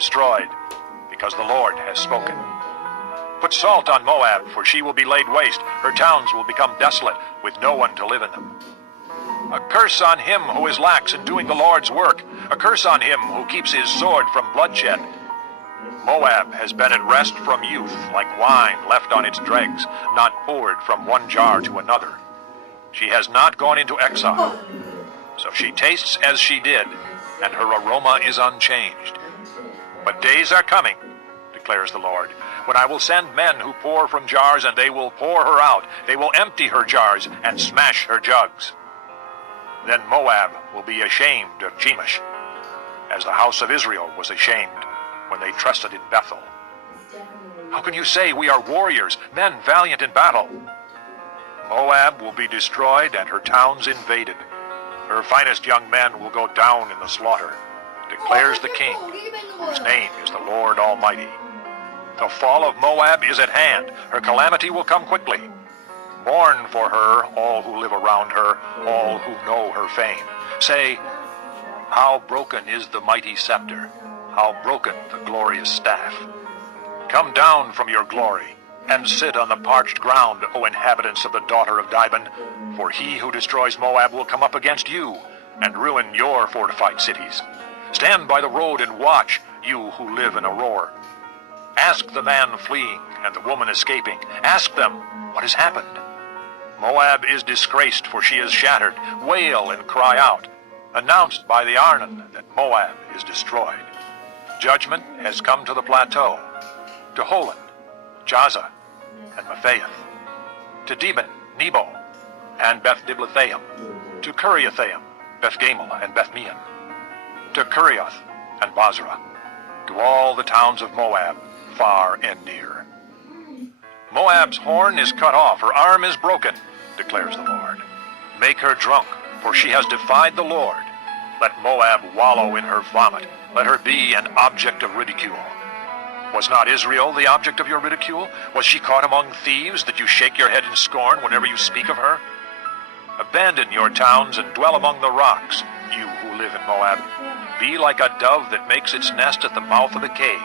destroyed, because the Lord has spoken. Put salt on Moab, for she will be laid waste. Her towns will become desolate, with no one to live in them. A curse on him who is lax in doing the Lord's work. A curse on him who keeps his sword from bloodshed. Moab has been at rest from youth, like wine left on its dregs, not poured from one jar to another. She has not gone into exile, so she tastes as she did, and her aroma is unchanged. But days are coming, declares the Lord, when I will send men who pour from jars, and they will pour her out. They will empty her jars and smash her jugs. Then Moab will be ashamed of Chemosh, as the house of Israel was ashamed when they trusted in Bethel. How can you say we are warriors, men valiant in battle? Moab will be destroyed and her towns invaded. Her finest young men will go down in the slaughter, declares the King, whose name is the Lord Almighty. The fall of Moab is at hand. Her calamity will come quickly. Mourn for her, all who live around her, all who know her fame. Say, how broken is the mighty scepter, how broken the glorious staff. Come down from your glory, and sit on the parched ground, O inhabitants of the daughter of Dibon, for he who destroys Moab will come up against you, and ruin your fortified cities. Stand by the road and watch, you who live in Aroer. Ask the man fleeing and the woman escaping. Ask them, what has happened? Moab is disgraced, for she is shattered. Wail and cry out. Announced by the Arnon that Moab is destroyed. Judgment has come to the plateau, to Holon, Jaza, and Mephaeth, to Dibon, Nebo, and Beth-Diblathaim, to Kiriathaim, Beth-Gamel, and Beth-Meon, to Kerioth and Basra, to all the towns of Moab, far and near. Moab's horn is cut off, her arm is broken, declares the Lord. Make her drunk, for she has defied the Lord. Let Moab wallow in her vomit. Let her be an object of ridicule. Was not Israel the object of your ridicule? Was she caught among thieves, that you shake your head in scorn whenever you speak of her? Abandon your towns and dwell among the rocks, you who live in Moab. Be like a dove that makes its nest at the mouth of a cave.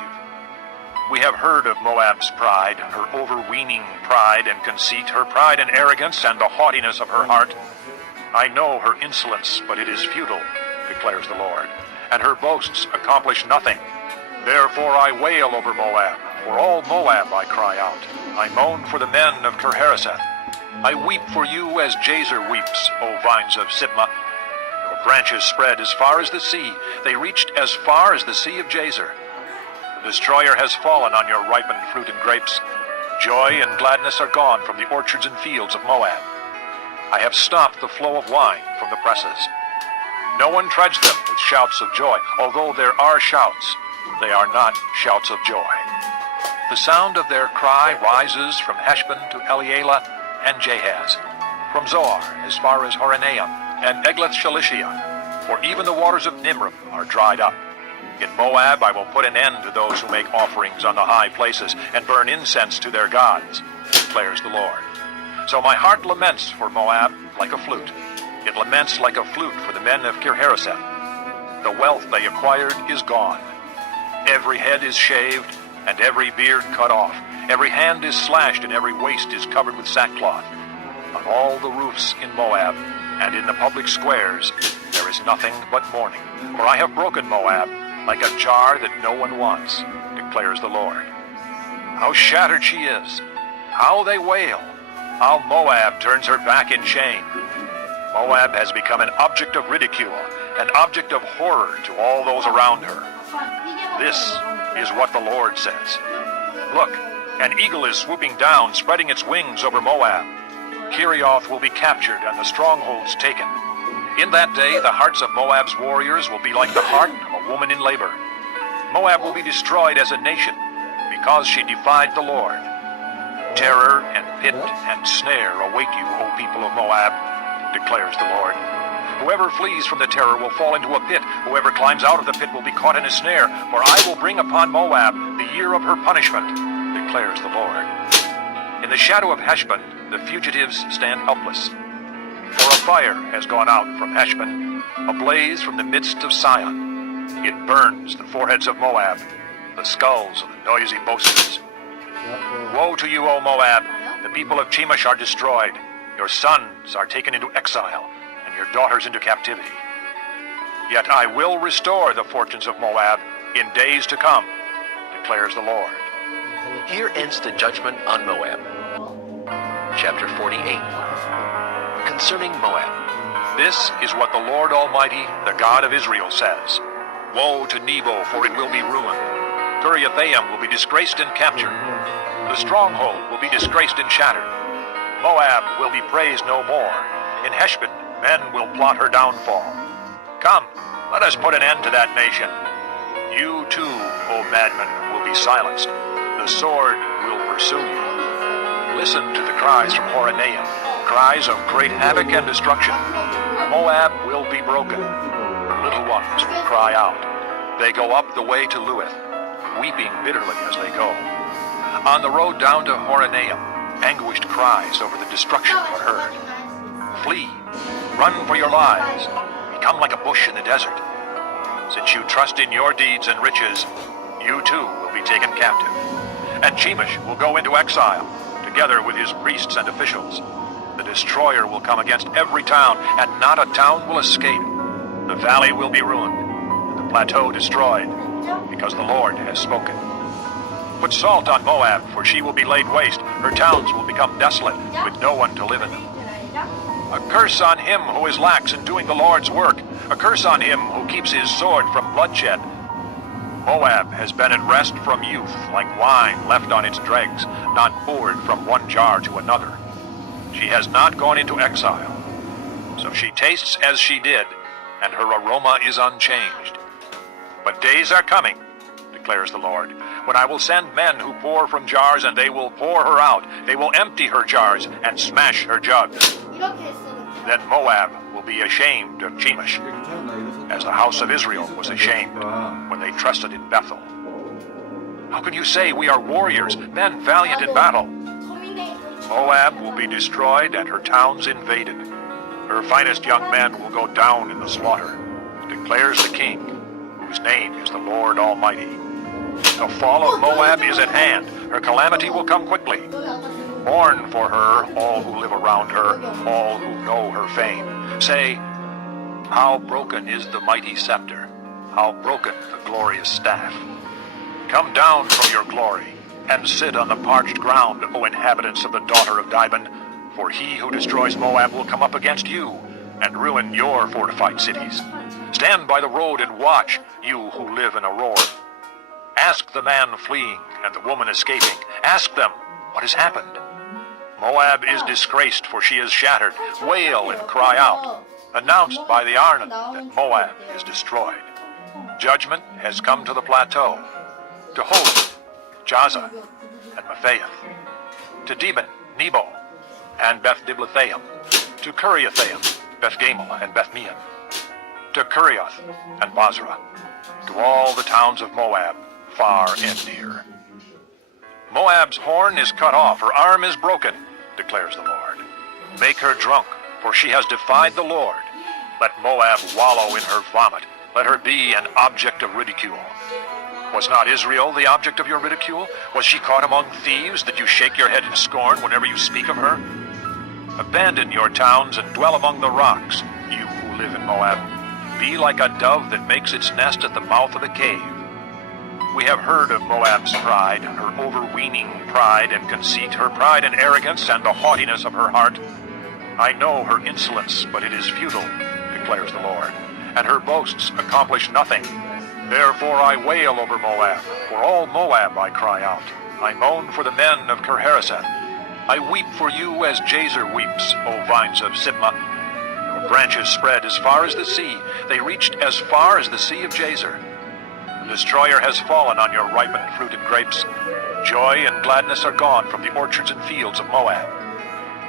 We have heard of Moab's pride, her overweening pride and conceit, her pride and arrogance, and the haughtiness of her heart. I know her insolence, but it is futile, declares the Lord, and her boasts accomplish nothing. Therefore I wail over Moab, for all Moab I cry out. I moan for the men of Kirharaseth. I weep for you as Jazer weeps, O vines of Sibmah. Your branches spread as far as the sea. They reached as far as the sea of Jazer. The destroyer has fallen on your ripened fruit and grapes. Joy and gladness are gone from the orchards and fields of Moab. I have stopped the flow of wine from the presses. No one treads them with shouts of joy. Although there are shouts, they are not shouts of joy. The sound of their cry rises from Heshbon to Elealeh and Jahaz, from Zoar as far as Horonaim and Eglath-Shalishah, for even the waters of Nimrim are dried up. In Moab I will put an end to those who make offerings on the high places and burn incense to their gods, declares the Lord. So my heart laments for Moab like a flute. It laments like a flute for the men of Kirharaseth. The wealth they acquired is gone. Every head is shaved, and every beard cut off. Every hand is slashed, and every waist is covered with sackcloth. On all the roofs in Moab, and in the public squares, there is nothing but mourning. For I have broken Moab, like a jar that no one wants, declares the Lord. How shattered she is! How they wail! How Moab turns her back in shame! Moab has become an object of ridicule, an object of horror to all those around her. This is what the Lord says. Look, an eagle is swooping down, spreading its wings over Moab. Kerioth will be captured and the strongholds taken. In that day, the hearts of Moab's warriors will be like the heart of a woman in labor. Moab will be destroyed as a nation because she defied the Lord. Terror and pit and snare await you, O people of Moab, declares the Lord. Whoever flees from the terror will fall into a pit. Whoever climbs out of the pit will be caught in a snare. For I will bring upon Moab the year of her punishment, declares the Lord. In the shadow of Heshbon, the fugitives stand helpless. For a fire has gone out from Heshbon, a blaze from the midst of Sion. It burns the foreheads of Moab, the skulls of the noisy boasters. Woe to you, O Moab! The people of Chemosh are destroyed. Your sons are taken into exile, and your daughters into captivity. Yet I will restore the fortunes of Moab in days to come, declares the Lord. Here ends the judgment on Moab. Chapter 48. Concerning Moab. This is what the Lord Almighty, the God of Israel, says. Woe to Nebo, for it will be ruined. Kiriathaim will be disgraced and captured. The stronghold will be disgraced and shattered. Moab will be praised no more. In Heshbon, men will plot her downfall. Come, let us put an end to that nation. You too, O madmen, will be silenced. The sword will pursue you. Listen to the cries from Horonaim, cries of great havoc and destruction. Moab will be broken. Her little ones will cry out. They go up the way to Luith, weeping bitterly as they go. On the road down to Horonaim, anguished cries over the destruction are heard. Flee, run for your lives, become like a bush in the desert. Since you trust in your deeds and riches, you too will be taken captive. And Chemosh will go into exile, together with his priests and officials. The destroyer will come against every town, and not a town will escape. The valley will be ruined, and the plateau destroyed, because the Lord has spoken. Put salt on Moab, for she will be laid waste. Her towns will become desolate, with no one to live in them. A curse on him who is lax in doing the Lord's work. A curse on him who keeps his sword from bloodshed. Moab has been at rest from youth, like wine left on its dregs, not poured from one jar to another. She has not gone into exile. So she tastes as she did, and her aroma is unchanged. But days are coming, declares the Lord, when I will send men who pour from jars, and they will pour her out. They will empty her jars and smash her jugs. Then Moab will be ashamed of Chemosh, as the house of Israel was ashamed when they trusted in Bethel. How can you say we are warriors, men valiant in battle? Moab will be destroyed and her towns invaded. Her finest young men will go down in the slaughter, declares the King, whose name is the Lord Almighty. The fall of Moab is at hand. Her calamity will come quickly. Mourn for her, all who live around her, all who know her fame. Say, how broken is the mighty scepter, how broken the glorious staff. Come down from your glory, and sit on the parched ground, O inhabitants of the daughter of Dibon, for he who destroys Moab will come up against you, and ruin your fortified cities. Stand by the road and watch, you who live in Auror. Ask the man fleeing and the woman escaping. Ask them, what has happened? Moab is disgraced, for she is shattered. Wail and cry out. Announced by the Arnon that Moab is destroyed. Judgment has come to the plateau, to Holah, Jaza, and Mephaeth, to Dibon, Nebo, and Beth-Diblathaim, to Kiriathaim, Beth-Gamel, and Beth-Meon, to Kerioth and Basra, to all the towns of Moab, far and near. Moab's horn is cut off, her arm is broken, declares the Lord. Make her drunk, for she has defied the Lord. Let Moab wallow in her vomit. Let her be an object of ridicule. Was not Israel the object of your ridicule? Was she caught among thieves, that you shake your head in scorn whenever you speak of her? Abandon your towns and dwell among the rocks, you who live in Moab. Be like a dove that makes its nest at the mouth of a cave. We have heard of Moab's pride, her overweening pride and conceit, her pride and arrogance, and the haughtiness of her heart. I know her insolence, but it is futile, declares the Lord, and her boasts accomplish nothing. Therefore I wail over Moab, for all Moab I cry out. I moan for the men of Kirharaseth. I weep for you as Jazer weeps, O vines of Sibmah. Your branches spread as far as the sea. They reached as far as the sea of Jazer. The destroyer has fallen on your ripened fruit and grapes. Joy and gladness are gone from the orchards and fields of Moab.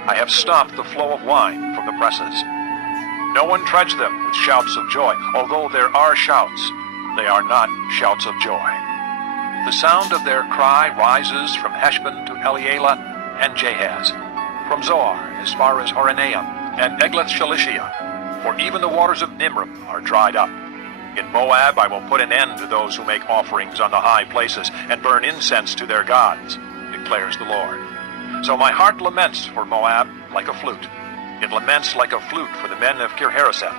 I have stopped the flow of wine from the presses. No one treads them with shouts of joy. Although there are shouts, they are not shouts of joy. The sound of their cry rises from Heshbon to Elealeh and Jahaz, from Zoar as far as Horonaim and Eglath Shalishah, for even the waters of Nimrim are dried up. In Moab I will put an end to those who make offerings on the high places and burn incense to their gods, declares the Lord. So my heart laments for Moab like a flute. It laments like a flute for the men of Kir-Hareseth.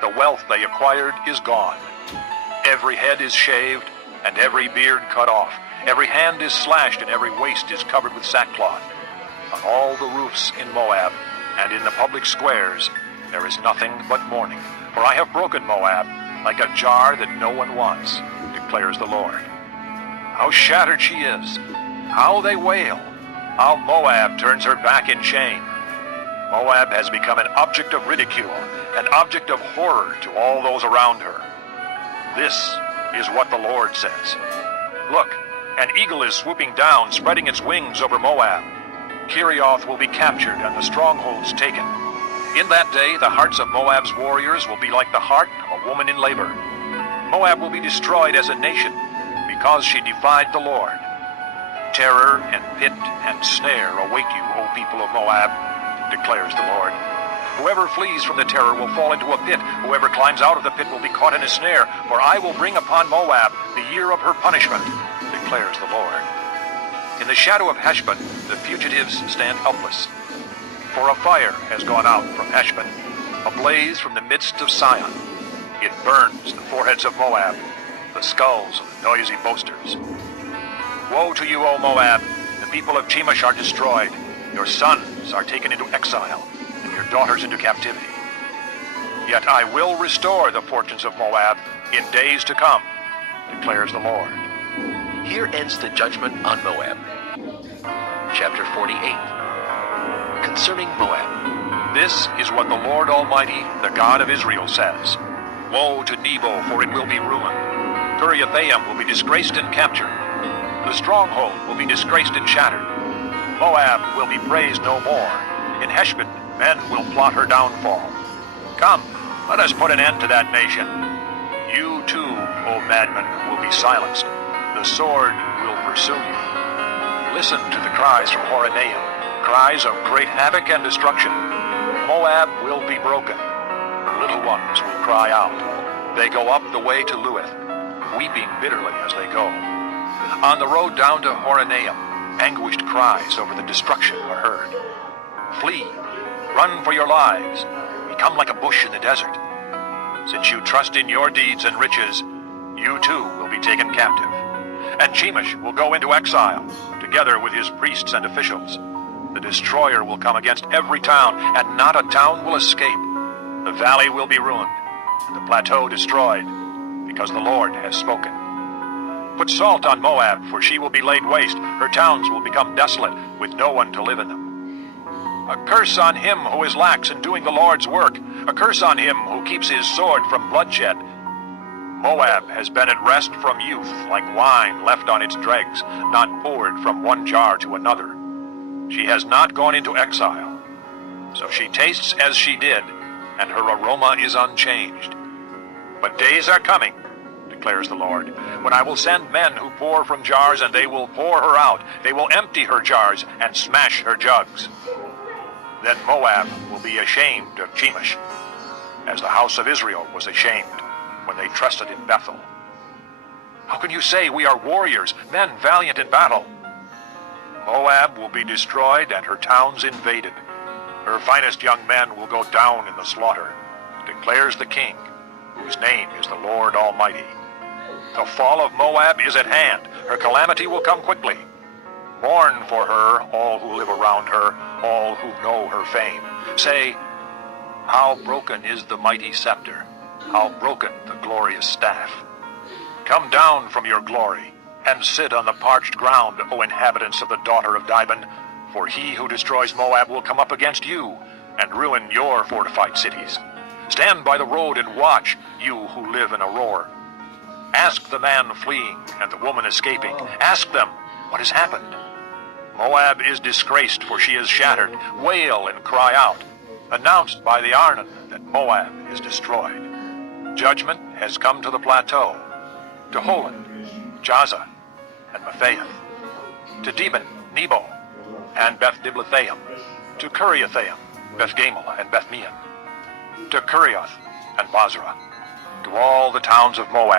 The wealth they acquired is gone. Every head is shaved, and every beard cut off. Every hand is slashed, and every waist is covered with sackcloth. On all the roofs in Moab, and in the public squares, there is nothing but mourning. For I have broken Moab like a jar that no one wants, declares the Lord. How shattered she is! How they wail! How Moab turns her back in shame! Moab has become an object of ridicule, an object of horror to all those around her. This is what the Lord says. Look, an eagle is swooping down, spreading its wings over Moab. Kerioth will be captured and the strongholds taken. In that day, the hearts of Moab's warriors will be like the heart of a woman in labor. Moab will be destroyed as a nation because she defied the Lord. Terror and pit and snare await you, O people of Moab, declares the Lord. Whoever flees from the terror will fall into a pit. Whoever climbs out of the pit will be caught in a snare, for I will bring upon Moab the year of her punishment, declares the Lord. In the shadow of Heshbon, the fugitives stand helpless. For a fire has gone out from Heshbon, a blaze from the midst of Sion. It burns the foreheads of Moab, the skulls of the noisy boasters. Woe to you, O Moab! The people of Chemosh are destroyed. Your sons are taken into exile, and your daughters into captivity. Yet I will restore the fortunes of Moab in days to come, declares the Lord. Here ends the judgment on Moab. Chapter 48. Concerning Moab. This is what the Lord Almighty, the God of Israel, says. Woe to Nebo, for it will be ruined. Kiriathaim will be disgraced and captured. The stronghold will be disgraced and shattered. Moab will be praised no more. In Heshbon, men will plot her downfall. Come, let us put an end to that nation. You too, O madmen, will be silenced. The sword will pursue you. Listen to the cries from Horonaim, cries of great havoc and destruction. Moab will be broken. Her little ones will cry out. They go up the way to Luith, weeping bitterly as they go. On the road down to Horonaim, anguished cries over the destruction are heard. Flee, run for your lives, become like a bush in the desert. Since you trust in your deeds and riches, you too will be taken captive. And Chemosh will go into exile, together with his priests and officials. The destroyer will come against every town, and not a town will escape. The valley will be ruined, and the plateau destroyed, because the Lord has spoken. Put salt on Moab, for she will be laid waste. Her towns will become desolate, with no one to live in them. A curse on him who is lax in doing the Lord's work. A curse on him who keeps his sword from bloodshed. Moab has been at rest from youth, like wine left on its dregs, not poured from one jar to another. She has not gone into exile. So she tastes as she did, and her aroma is unchanged. But days are coming, declares the Lord, when I will send men who pour from jars, and they will pour her out. They will empty her jars and smash her jugs. Then Moab will be ashamed of Chemosh, as the house of Israel was ashamed when they trusted in Bethel. How can you say we are warriors, men valiant in battle? Moab will be destroyed and her towns invaded. Her finest young men will go down in the slaughter, declares the King, whose name is the Lord Almighty. The fall of Moab is at hand. Her calamity will come quickly. Mourn for her, all who live around her, all who know her fame. Say, how broken is the mighty scepter, how broken the glorious staff. Come down from your glory, and sit on the parched ground, O inhabitants of the daughter of Dibon, for he who destroys Moab will come up against you, and ruin your fortified cities. Stand by the road and watch, you who live in Aroer. Ask the man fleeing and the woman escaping. Ask them, what has happened? Moab is disgraced, for she is shattered. Wail and cry out. Announced by the Arnon that Moab is destroyed. Judgment has come to the plateau, to Holon, Jaza, and Mephaeth, to Dibon, Nebo, and Beth-Diblathaim, to Kiriathaim, Beth-Gamel, and Beth-Meon, to Kerioth and Basra, to to all the towns of Moab.